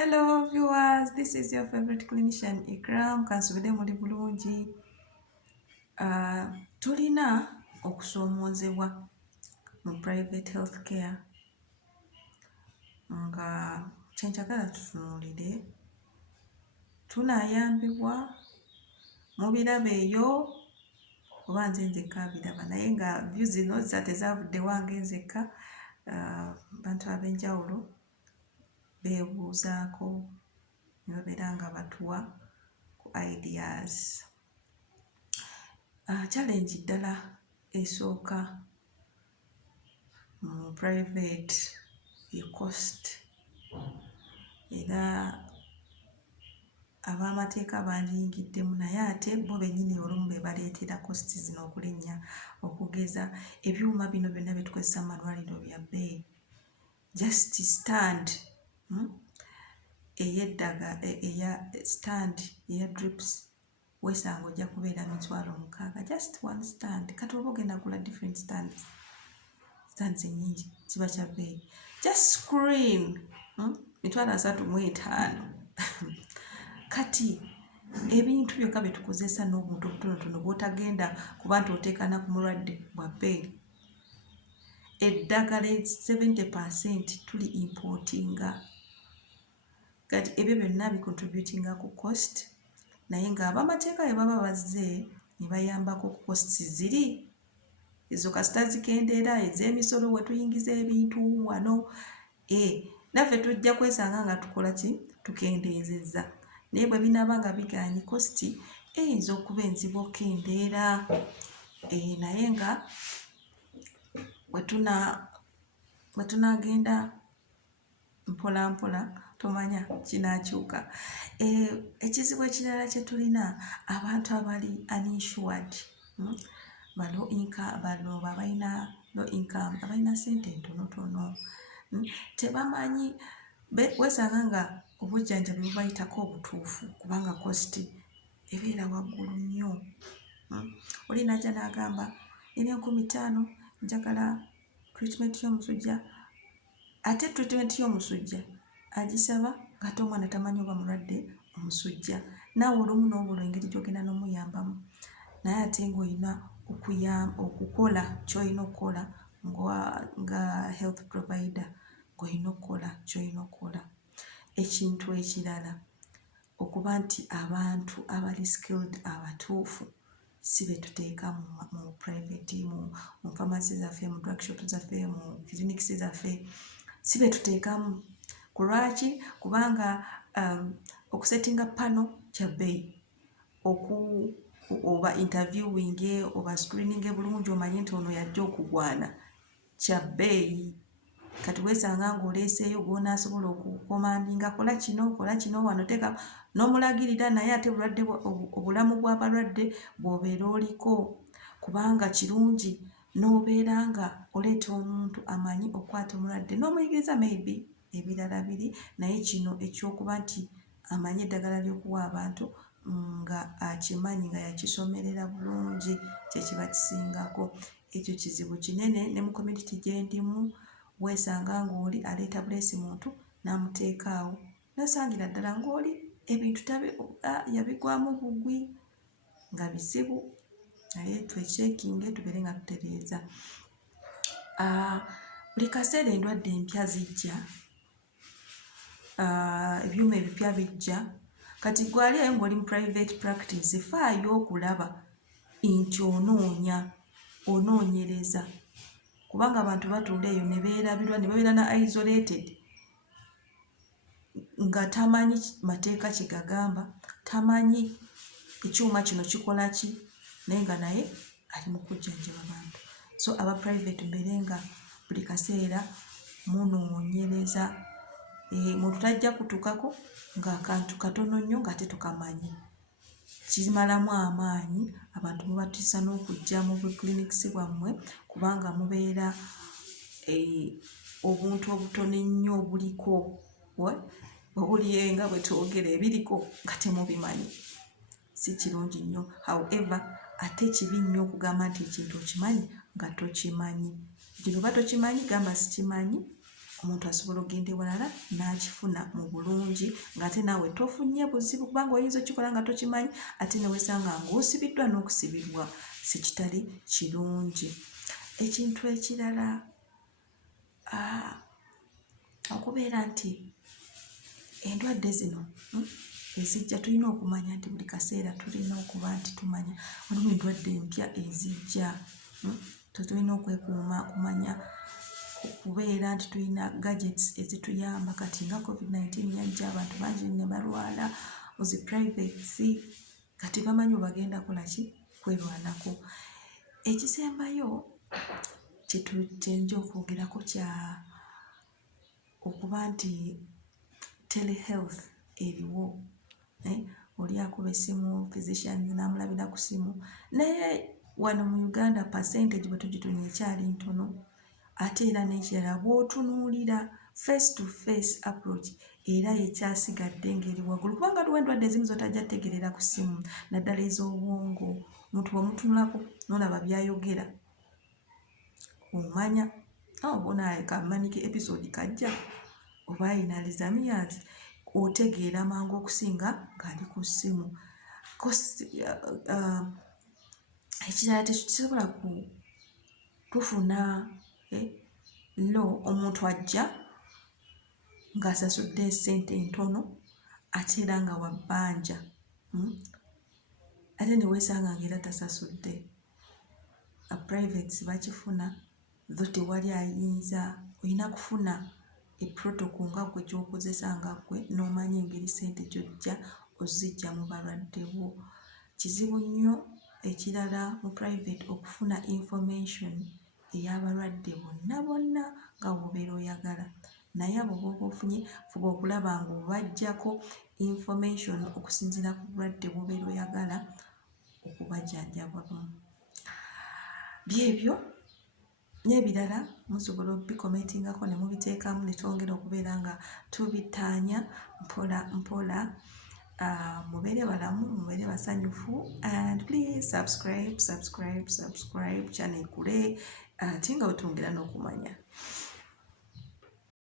Hello viewers, this is your favorite clinician Ikram. Kansubide muli bulungi. Tulina okusoomozebwa mu private health care nga kyenjagala tutunuulire tunaayambibwa mu birabo eyo oba nze nzekka biraba naye nga view zino tezavudde wange nzekka. Bantu ab'enjawulo beebuuzaako ne babeera nga batuwa ku ideas. Challenge ddala esooka mu private ye cost, era ab'amateeka bandiyingiddemu naye ate bo bennyini olumu be baleetera cost zino okulinnya, okugeza ebyuma bino byonna bye tukozesa mu malwaliro bya bbeeyi. Just stand eya stand eya drips weesanga ojja kubeera $6,000. Just one stand. Kati oba ogenda kugula different stands ennyingi kiba kya bbeeyi. Just screen $35,000. Kati ebintu byokka bye tukozesa n'obuntu obutonotono bw'otagenda kuba nti oteekana ku mulwadde bwa bbeeyi. Eddagala 70% tuli importinga. Kati ebyo byonna bicontributinga ku cost, naye nga ab'amateeka bwe baba bazze ne bayambako ku cost ziri ezo kasita zikendeera ez'emisolo we tuyingiza ebintu wano. Naffe tujja kwesanga nga tukola ki? Tukendeezezza. Naye bwe binaaba nga bigaanyi cost eyinza okuba enzibu okendeera. Naye nga bwe tunaagenda mpola mpola tomanya kinaakyuka. Ekizibu ekirala kye tulina abantu abali uninsured, bano abalina low income, abalina ssente ntonotono, tebamanyi weesanga nga obujjanjabi bubayitako obutuufu kubanga cost ebeera waggulu nnyo. Oli n'ajja n'agamba nina $50,000 njagala treatment y'omusujja, ate treatment y'omusujja agisaba ng'ate omwana tamanyi oba mulwadde omusujja. Naawe olumu n'obula engeri gy'ogenda n'omuyambamu, naye ate ng'olina okukola ky'olina okukola nga health provider, ng'olina okukola ky'olina okukola. Ekintu ekirala okuba nti abantu abali skilled abatuufu si be tuteeka mu private, mu pharmacy zaffe, mu drug shop zaffe, mu clinics zaffe, si be tuteekamu. Ku lwaki? Kubanga okusettinga pano kya bbeeyi, oba interviewing oba screening bulungi omanye nti ono yajja okugwana kya bbeeyi. Kati weesanga ng'oleeseeyo gw'onaasobola okukomandinga kola kino wano teeka n'omulagirira, naye ate obulamu bw'abalwadde bw'obeera oliko, kubanga kirungi n'obeera nga oleeta omuntu amanyi okukwata omulwadde n'omuyigiriza maybe ebirala biri, naye kino ekyokuba nti amanyi eddagala ly'okuwa abantu nga akimanyi nga yakisomerera bulungi kye kiba kisingako. Ekyo kizibu kinene ne mu community gye ndimu. Weesanga ng'oli aleeta buleesi muntu n'amuteeka awo, n'osangira ddala ng'oli ebintu yabigwamu bugwi nga bizibu. Naye twekyekinge tubeere nga tutereeza. Buli kaseera endwadde empya zijja, ebyuma ebipya bijja. Kati gwe ali eyo ng'oli mu private practice, faayo okulaba nti onoonyereza, kubanga abantu batuula eyo ne beerabirwa ne babeera na isolated nga tamanyi mateeka kigagamba, tamanyi ekyuma kino kikola ki, naye nga naye ali mu kujjanjaba bantu. So aba private mbeere nga buli kaseera munoonyereza. Muntu tajja kutukako ng'akantu katono nnyo ng'ate tukamanyi. Kimalamu amaanyi abantu mubatiisa n'okujja mu clinics bwammwe kubanga mubeera obuntu obutono ennyo obuliko, obuli nga bwe twogera ebiriko nga temubimanyi. Si kirungi nnyo. However, ate kibi nnyo okugamba nti ekintu okimanyi nga tokimanyi. Gino oba tokimanyi gamba sikimanyi, omuntu asobola okugenda ewalala n'akifuna mu bulungi ng'ate naawe tofunye buzibu kubanga oyinza okikola nga tokimanyi ate ne weesanga ng'osibiddwa n'okusibibwa si kitali kirungi. Ekintu ekirala okubeera nti endwadde zino ezijja tulina okumanya nti buli kaseera tulina okuba nti tumanya waliwo endwadde empya ezijja. Tulina okwekuuma kumanya okubeera nti tulina gadgets ezituyamba kati nga COVID-19 yajja abantu bangi ne balwala mu zi privates kati bamanyi bagenda kolaki kwerwanako. Ekisembayo kyenja okwogerako kya okuba nti Telehealth eriwo. Oli akuba essimu physician n'amulabira ku ssimu naye wano mu Uganda percentage bwe tugitunula ekyali ntono ate era n'ekirala bw'otunuulira face to face approach era yekyasigadde ngeri waggulu kubanga waliwo endwadde ezimu zotajja tegerera ku ssimu naddala ez'obwongo. Omuntu bw'omutunulako n'olaba byayogera omanya obona kamaniki episode kajja oba ayina Alzheimer's otegeera mangu okusinga ng'ali ku ssimu. Ekirala tekisobola tufuna omuntu ajja ng'asasudde ssente ntono ate era nga wa bbanja ate ne weesanga ng'era tasasudde. Privates bakifuna tho tewali ayinza olina kufuna protocol nga gwe gy'okozesa nga gwe n'omanya engeri ssente gy'ojja ozijja mu balwadde bo. Kizibu nnyo ekirala mu private okufuna information ey'abalwadde bonna nga bw'obeera oyagala naye abo b'oba ofunye fuba okulaba ng'obaggyako information okusinziira ku bulwadde bw'obeera oyagala okubajjanjabamu. Byebyo n'ebirala musobola okubikomentingako ne mubiteekamu ne twongera okubeera nga tubitaanya mpola mpola. Mubeere balamu, mubeere basanyufu and please subscribe channel kule ate nga wetwongera n'okumanya.